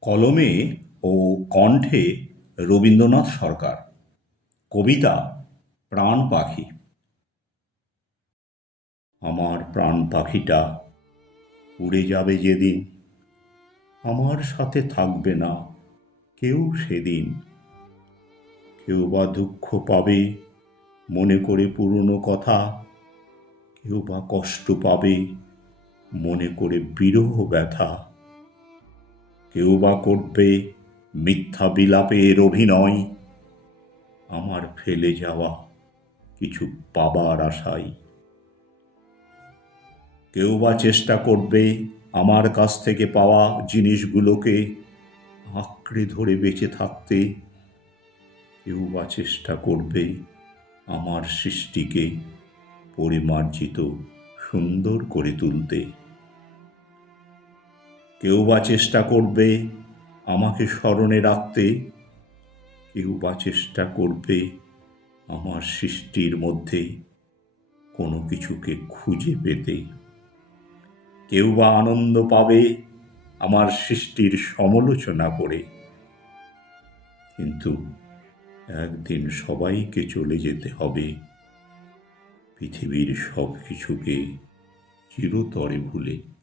কলমে ও কণ্ঠে রবীন্দ্রনাথ সরকার। কবিতা, প্রাণ পাখি। আমার প্রাণ পাখিটা উড়ে যাবে যেদিন, আমার সাথে থাকবে না কেউ সেদিন। কেউ বা দুঃখ পাবে মনে করে পুরনো কথা, কেউ বা কষ্ট পাবে মনে করে বিরহ ব্যথা। কেউ বা করবে মিথ্যা বিলাপের অভিনয়। আমার ফেলে যাওয়া কিছু পাবার আশায়। কেউ বা চেষ্টা করবে আমার কাছ থেকে পাওয়া জিনিসগুলোকে আঁকড়ে ধরে বেঁচে থাকতে। কেউ বা চেষ্টা করবে আমার সৃষ্টিকে পরিমার্জিত সুন্দর করে তুলতে। কেউ বা চেষ্টা করবে আমাকে স্মরণে রাখতে, কেউ বা চেষ্টা করবে আমার সৃষ্টির মধ্যে কোনো কিছুকে খুঁজে পেতে। কেউ বা আনন্দ পাবে আমার সৃষ্টির সমালোচনা করে। কিন্তু একদিন সবাইকে চলে যেতে হবে। পৃথিবীর সব কিছুকে চিরতরে ভুলে